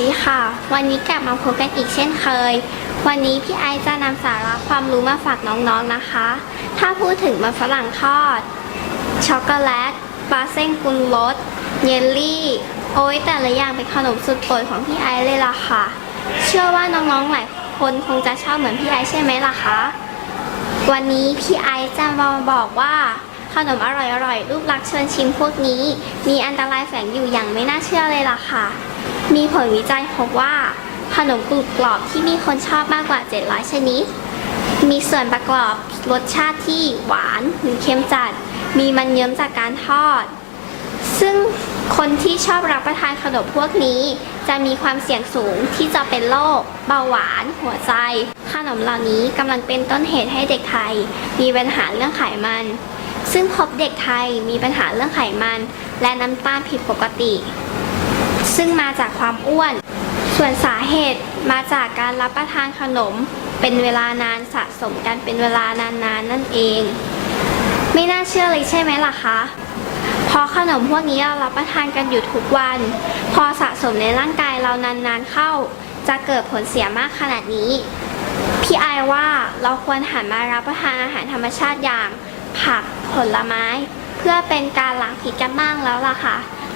ดีค่ะ วันนี้กลับมาพบกันอีกเช่นเคย วันนี้พี่ไอจะนำสาระความรู้มาฝากน้องๆนะคะ ถ้าพูดถึงมันฝรั่งทอด ช็อกโกแลตปลาเส้นปรุงรสเยลลี่ โอ้ยแต่ละอย่างเป็นขนมสุดโปรดของพี่ไอเลยล่ะค่ะ เชื่อว่าน้องๆหลายคนคงจะชอบเหมือนพี่ไอใช่ไหมล่ะคะ วันนี้พี่ไอจะมาบอกว่าขนมอร่อยๆ รูปลักษณ์เชิญชิมพวกนี้ มีอันตรายแฝงอยู่อย่างไม่น่าเชื่อเลยล่ะค่ะ มีผลวิจัยพบว่า ขนมกรุบกรอบที่มีคนชอบมากกว่า 700 ชนิด มีส่วนประกอบรสชาติที่หวานหรือเค็มจัด มีมันเยิ้มจากการทอด ซึ่งคนที่ชอบรับประทานขนมพวกนี้ จะมีความเสี่ยงสูงที่จะเป็นโรคเบาหวาน หัวใจ ขนมเหล่านี้กำลังเป็นต้นเหตุให้เด็กไทย มีปัญหาเรื่องไขมัน ซึ่งพบเด็กไทยมีปัญหาเรื่องไขมัน และน้ำตาลผิดปกติ ซึ่งมาจากความอ้วน ส่วนสาเหตุมาจากการรับประทานขนมเป็นเวลานานสะสมกันเป็นเวลานานๆนนั่นเอง ไม่น่าเชื่อเลยใช่ไหมล่ะคะเพราะขนมพวกนี้เรารับประทานกันอยู่ทุกวัน พอสะสมในร่างกายเรานานๆเข้า จะเกิดผลเสียมากขนาดนี้ พี่อายว่าเราควรหันมารับประทานอาหารธรรมชาติอย่าง ผักผลไม้ เพื่อเป็นการล้างพิษกันบ้างแล้วล่ะค่ะ